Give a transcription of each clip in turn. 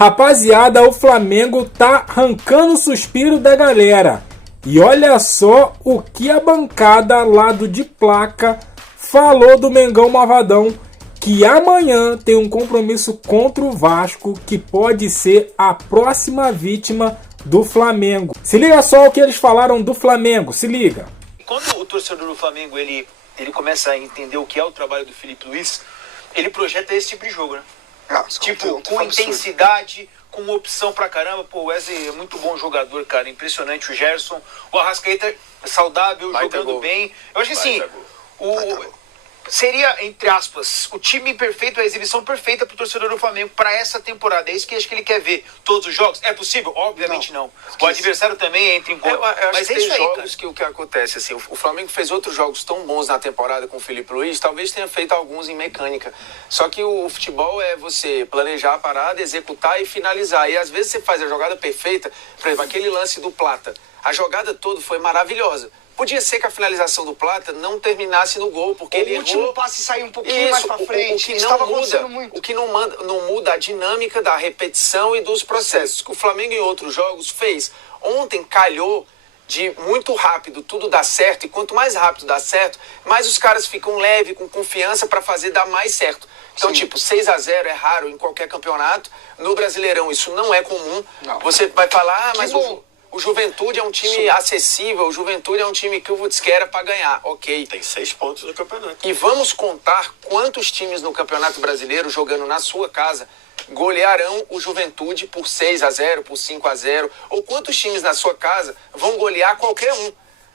Rapaziada, o Flamengo tá arrancando o suspiro da galera. E olha só o que a bancada lado de placa falou do Mengão Malvadão, que amanhã tem um compromisso contra o Vasco, que pode ser a próxima vítima do Flamengo. Se liga só o que eles falaram do Flamengo, se liga. Quando o torcedor do Flamengo ele começa a entender o que é o trabalho do Felipe Luiz, ele projeta esse tipo de jogo, né? Tipo, com intensidade, com opção pra caramba. Pô, o Wesley é muito bom jogador, cara, impressionante. O Gerson, o Arrascaeta saudável, jogando bem. Eu acho que assim, seria, entre aspas, o time perfeito, a exibição perfeita pro torcedor do Flamengo pra essa temporada. É isso que acho que ele quer ver. Todos os jogos? É possível? Obviamente não. O adversário também entra em conta. Mas é isso aí, jogos que o que acontece, assim, o Flamengo fez outros jogos tão bons na temporada com o Felipe Luiz, talvez tenha feito alguns em mecânica. Só que o futebol é você planejar a parada, executar e finalizar. E às vezes você faz a jogada perfeita, por exemplo, aquele lance do Plata. A jogada toda foi maravilhosa. Podia ser que a finalização do Plata não terminasse no gol, porque ele errou. O último passe saiu um pouquinho mais pra frente. O que não muda a dinâmica da repetição e dos processos. Que o Flamengo em outros jogos fez. Ontem calhou de muito rápido tudo dá certo, e quanto mais rápido dá certo, mais os caras ficam leves, com confiança para fazer dar mais certo. Então, tipo, 6-0 é raro em qualquer campeonato. No Brasileirão isso não é comum. Não. Você vai falar, mas o Juventude é um time acessível, o Juventude é um time que o Vutz quer para ganhar, ok. Tem 6 pontos no campeonato. E vamos contar quantos times no Campeonato Brasileiro, jogando na sua casa, golearão o Juventude por 6-0, por 5-0, ou quantos times na sua casa vão golear qualquer um.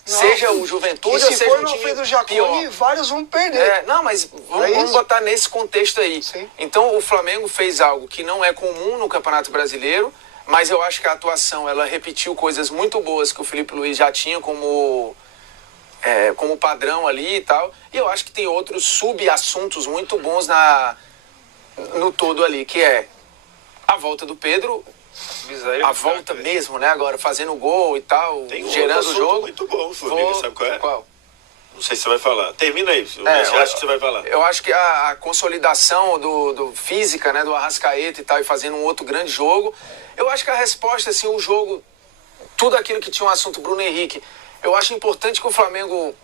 Não, seja o Juventude ou seja um time pior. Vários vão perder. Não, mas vamos botar nesse contexto aí. Sim. Então o Flamengo fez algo que não é comum no Campeonato Brasileiro, mas eu acho que a atuação, ela repetiu coisas muito boas que o Felipe Luiz já tinha como padrão ali e tal. E eu acho que tem outros sub-assuntos muito bons no todo ali, que é a volta do Pedro, a volta mesmo, né, agora fazendo gol e tal, tem gerando o jogo. Muito bom, Formiga, sabe qual é? Qual? Não sei se você vai falar. Termina aí, eu acho que você vai falar. Eu acho que a consolidação do física, né, do Arrascaeta e tal, e fazendo um outro grande jogo. Eu acho que a resposta, assim, o jogo, tudo aquilo que tinha um assunto Bruno Henrique, eu acho importante que o Flamengo,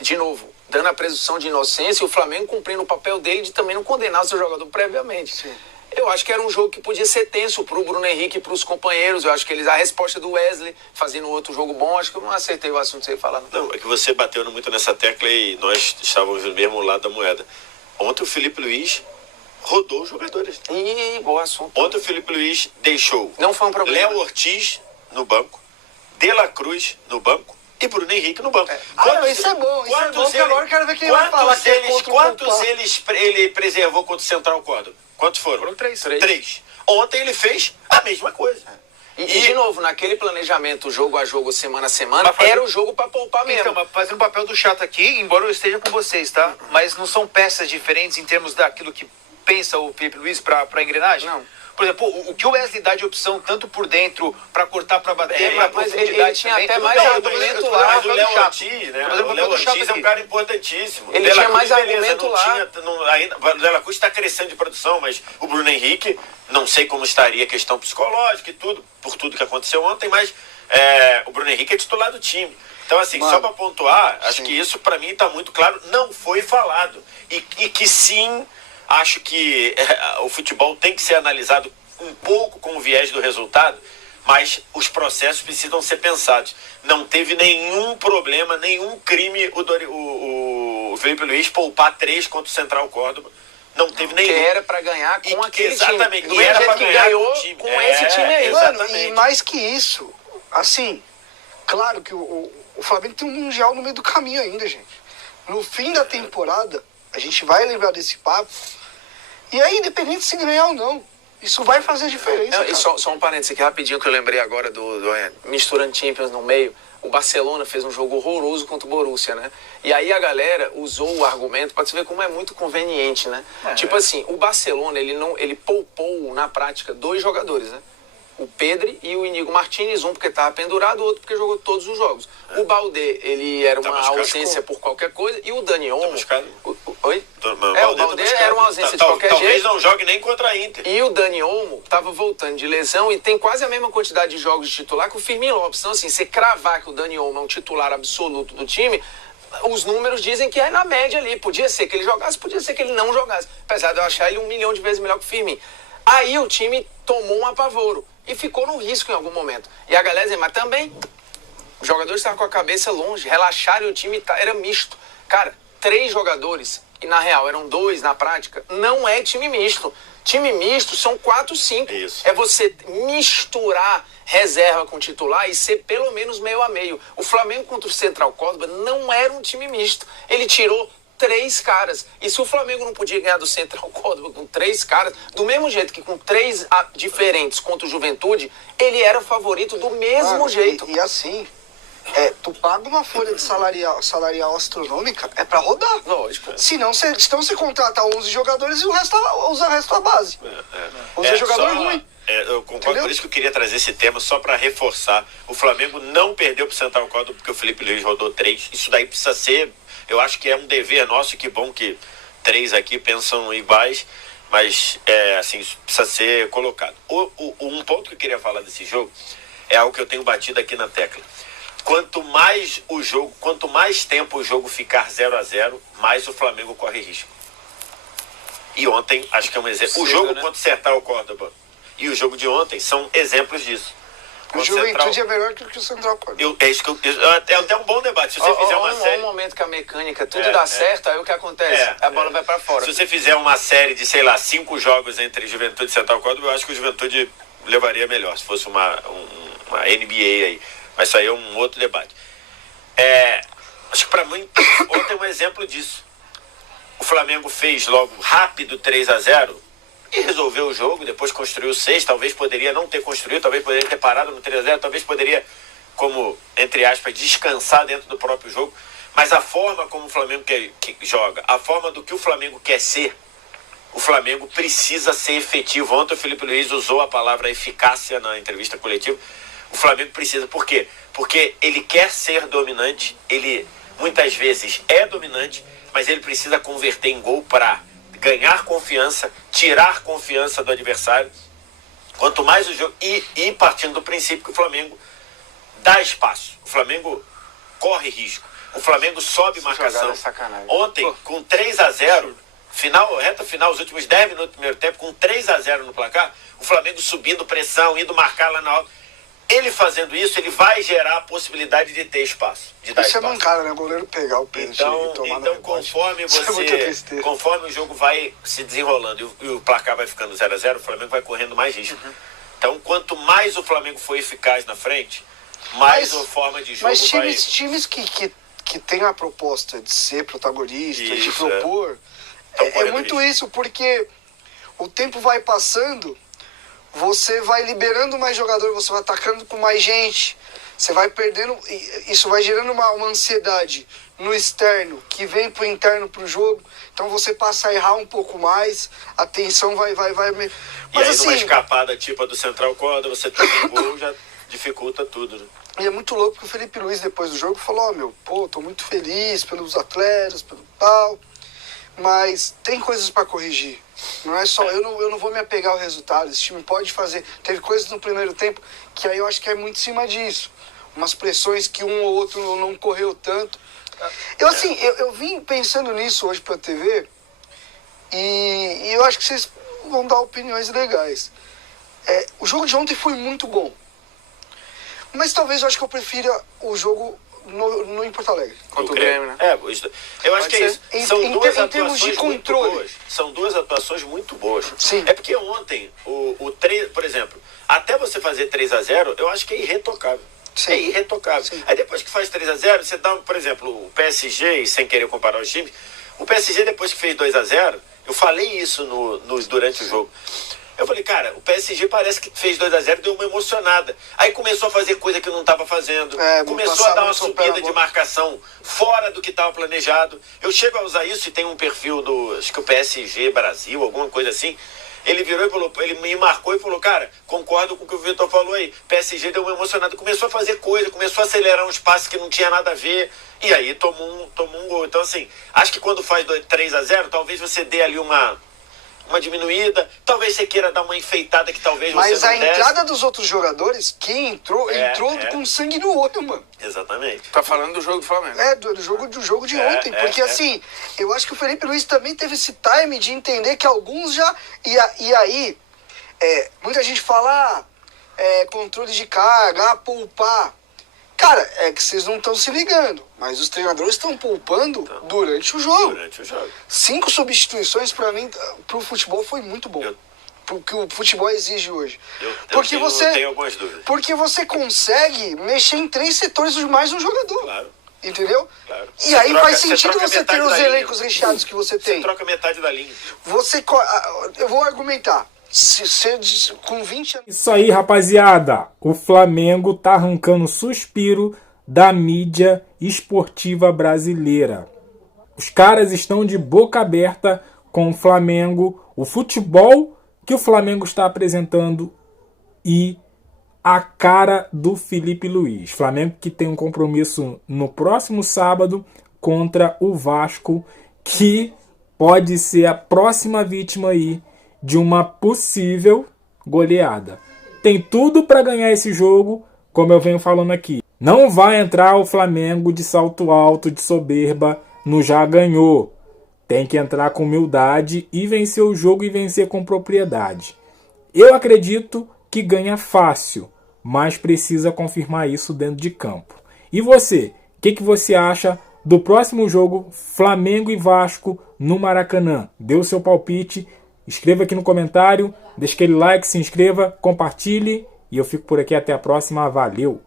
de novo, dando a presunção de inocência, e o Flamengo cumprindo o papel dele de também não condenar o seu jogador previamente. Sim. Eu acho que era um jogo que podia ser tenso pro Bruno Henrique e pros companheiros. Eu acho que a resposta do Wesley fazendo outro jogo bom, acho que eu não acertei o assunto que você ia falar. Não, é que você bateu muito nessa tecla e nós estávamos no mesmo lado da moeda. Ontem o Felipe Luiz rodou os jogadores. Bom assunto. Ontem o Felipe Luiz deixou não foi um problema. Léo Ortiz no banco, De La Cruz no banco e Bruno Henrique no banco. Isso é bom, porque agora eu quero ver quem vai falar. Quantos ele preservou contra o Central Córdoba? Quantos foram? Foram 3. 3. Ontem ele fez a mesma coisa. E de novo, naquele planejamento, jogo a jogo, semana a semana, era o jogo pra poupar mesmo. Então, mas fazendo o papel do chato aqui, embora eu esteja com vocês, tá? Mas não são peças diferentes em termos daquilo que pensa o Felipe Luiz pra engrenagem? Não. Por exemplo, o que o Wesley dá de opção, tanto por dentro, pra cortar, pra bater, pra profundidade ele tinha também, até mais argumento lá. Mas o Léo Ortiz, né? O Léo Ortiz é um cara importantíssimo. Ele tinha mais argumento lá. O De La Cruz está crescendo de produção, mas o Bruno Henrique, não sei como estaria a questão psicológica e tudo, por tudo que aconteceu ontem, mas o Bruno Henrique é titular do time. Então, assim, só para pontuar, acho que isso para mim está muito claro, não foi falado. E que sim, acho que o futebol tem que ser analisado um pouco com o viés do resultado, mas os processos precisam ser pensados. Não teve nenhum problema, nenhum crime o Felipe Luiz poupar 3 contra o Central Córdoba. Não teve nenhum. Que era para ganhar com aquele exatamente, time. Do mesmo jeito que ganhou com esse time aí. Mano, e mais que isso, assim, claro que o Flamengo tem um Mundial no meio do caminho ainda, gente. No fim da temporada, a gente vai lembrar desse papo. E aí, independente se ganhar ou não, isso vai fazer diferença. E só um parênteses aqui rapidinho que eu lembrei agora misturando Champions no meio. O Barcelona fez um jogo horroroso contra o Borussia, né? E aí a galera usou o argumento para você ver como é muito conveniente, né? Tipo assim, o Barcelona, ele poupou na prática 2 jogadores, né? o Pedri e o Inigo Martínez, um porque estava pendurado, o outro porque jogou todos os jogos. O Baldé, ele era uma ausência por qualquer coisa, e o Dani Olmo... Oi? O Baldé era uma ausência de qualquer jeito. Talvez não jogue nem contra a Inter. E o Dani Olmo estava voltando de lesão e tem quase a mesma quantidade de jogos de titular que o Firmino Lopes. Então, assim, você cravar que o Dani Olmo é um titular absoluto do time, os números dizem que é na média ali. Podia ser que ele jogasse, podia ser que ele não jogasse. Apesar de eu achar ele 1 milhão de vezes melhor que o Firmino. Aí o time tomou um apavoro e ficou no risco em algum momento. E a galera dizia, mas também os jogadores estavam com a cabeça longe, relaxaram e o time era misto. Cara, 3 jogadores, e na real eram 2 na prática, não é time misto. Time misto são 4, 5. Isso. É você misturar reserva com titular e ser pelo menos meio a meio. O Flamengo contra o Central Córdoba não era um time misto. Ele tirou 3 caras. E se o Flamengo não podia ganhar do Central Córdoba com 3 caras, do mesmo jeito que com 3 diferentes contra o Juventude, ele era favorito do mesmo jeito. E assim, tu paga uma folha de salarial astronômica, é pra rodar. Lógico. Senão você contrata 11 jogadores e usa o resto da base. Usa jogador ruim. Eu concordo. Entendeu? Por isso que eu queria trazer esse tema, só para reforçar. O Flamengo não perdeu pro Central Córdoba porque o Felipe Luiz rodou 3. Isso daí precisa ser... Eu acho que é um dever nosso, e que bom que 3 aqui pensam iguais, mas assim, isso precisa ser colocado. Um ponto que eu queria falar desse jogo é algo que eu tenho batido aqui na tecla. Quanto mais tempo o jogo ficar 0-0, mais o Flamengo corre risco. E ontem, acho que é um exemplo. O jogo contra o Central Córdoba e o jogo de ontem são exemplos disso. O Juventude é melhor que o Central Córdoba. É até um bom debate. Se você fizer uma série... um momento que a mecânica, tudo dá certo, aí o que acontece? A bola vai pra fora. Se você fizer uma série de, sei lá, 5 jogos entre Juventude e Central Córdoba, eu acho que o Juventude levaria melhor, se fosse uma NBA aí. Mas isso aí é um outro debate. Acho que pra mim, ontem é um exemplo disso. O Flamengo fez logo rápido 3-0 e resolveu o jogo, depois construiu 6, talvez poderia não ter construído, talvez poderia ter parado no 3-0, talvez poderia, como, entre aspas, descansar dentro do próprio jogo. Mas a forma como o Flamengo que joga, a forma do que o Flamengo quer ser, o Flamengo precisa ser efetivo. Ontem o Felipe Luiz usou a palavra eficácia na entrevista coletiva. O Flamengo precisa. Por quê? Porque ele quer ser dominante, ele muitas vezes é dominante, mas ele precisa converter em gol para ganhar confiança, tirar confiança do adversário. Quanto mais o jogo... E partindo do princípio que o Flamengo dá espaço. O Flamengo corre risco. O Flamengo sobe marcação. Ontem, com 3-0, reta final, os últimos 10 minutos do primeiro tempo, com 3-0 no placar, o Flamengo subindo pressão, indo marcar lá na hora. Ele fazendo isso, ele vai gerar a possibilidade de ter espaço. Isso é mancada, né? O goleiro pegar o pênalti e tomar no rebote. Conforme o jogo vai se desenrolando e o placar vai ficando 0-0, o Flamengo vai correndo mais risco. Então, quanto mais o Flamengo for eficaz na frente, mais a forma de jogo vai... Mas times que tem a proposta de ser protagonista, de propor, é muito isso, porque o tempo vai passando... Você vai liberando mais jogador, você vai atacando com mais gente, você vai perdendo, isso vai gerando uma ansiedade no externo, que vem pro interno pro jogo, então você passa a errar um pouco mais, a tensão vai... Mas e aí assim, numa escapada tipo a do Central Córdoba, você tem gol, já dificulta tudo, né? E é muito louco que o Felipe Luiz, depois do jogo, falou, tô muito feliz pelos atletas, pelo tal, mas tem coisas para corrigir. Não é só, eu não vou me apegar ao resultado, esse time pode fazer. Teve coisas no primeiro tempo que aí eu acho que é muito em cima disso. Umas pressões que um ou outro não correu tanto. Eu vim pensando nisso hoje pra TV e eu acho que vocês vão dar opiniões legais. O jogo de ontem foi muito bom. Mas talvez eu acho que eu prefira o jogo no em Porto Alegre. Contra o Grêmio, né? Eu acho que é isso. São duas termos de atuações muito boas. São duas atuações muito boas. Sim. É porque ontem, o 3, por exemplo, até você fazer 3-0, eu acho que é irretocável. Sim. É irretocável. Sim. Aí depois que faz 3-0, você dá, por exemplo, o PSG, e sem querer comparar os times, o PSG depois que fez 2-0, eu falei isso durante o jogo. Eu falei, cara, o PSG parece que fez 2-0 e deu uma emocionada. Aí começou a fazer coisa que não estava fazendo. Começou a dar uma subida de marcação fora do que estava planejado. Eu chego a usar isso e tem um perfil acho que o PSG Brasil, alguma coisa assim. ele virou e falou, ele me marcou e falou, cara, concordo com o que o Vitor falou aí. PSG deu uma emocionada, começou a fazer coisa, começou a acelerar uns passes que não tinha nada a ver, e aí tomou um gol. Então, assim, acho que quando faz 3-0, talvez você dê ali uma diminuída, talvez você queira dar uma enfeitada que talvez você não Mas a desse. entrada dos outros jogadores, quem entrou com sangue no olho, mano. Exatamente. Tá falando do jogo do Flamengo. Do jogo de ontem. Porque assim, eu acho que o Felipe Luiz também teve esse time de entender que alguns já... E aí, muita gente fala, controle de carga, poupar. Cara, é que vocês não estão se ligando, mas os treinadores estão poupando durante o jogo. 5 substituições, pra mim, pro futebol foi muito bom. Porque o futebol exige hoje. Eu tenho algumas dúvidas. Porque você consegue mexer em 3 setores de mais um jogador. Claro. Entendeu? Claro. E aí faz sentido você ter os elencos linha. recheados que você tem. Você troca metade da linha. Eu vou argumentar. Com 20 anos... Isso aí, rapaziada. O Flamengo tá arrancando suspiro da mídia esportiva brasileira. Os caras estão de boca aberta com o Flamengo, o futebol que o Flamengo está apresentando e a cara do Felipe Luiz. Flamengo que tem um compromisso no próximo sábado contra o Vasco, que pode ser a próxima vítima aí de uma possível goleada. Tem tudo para ganhar esse jogo, como eu venho falando aqui. Não vai entrar o Flamengo de salto alto, de soberba, no já ganhou. Tem que entrar com humildade e vencer o jogo e vencer com propriedade. Eu acredito que ganha fácil, mas precisa confirmar isso dentro de campo. E você? O que você acha do próximo jogo Flamengo e Vasco no Maracanã? Dê o seu palpite. Escreva aqui no comentário, deixe aquele like, se inscreva, compartilhe e eu fico por aqui até a próxima. Valeu!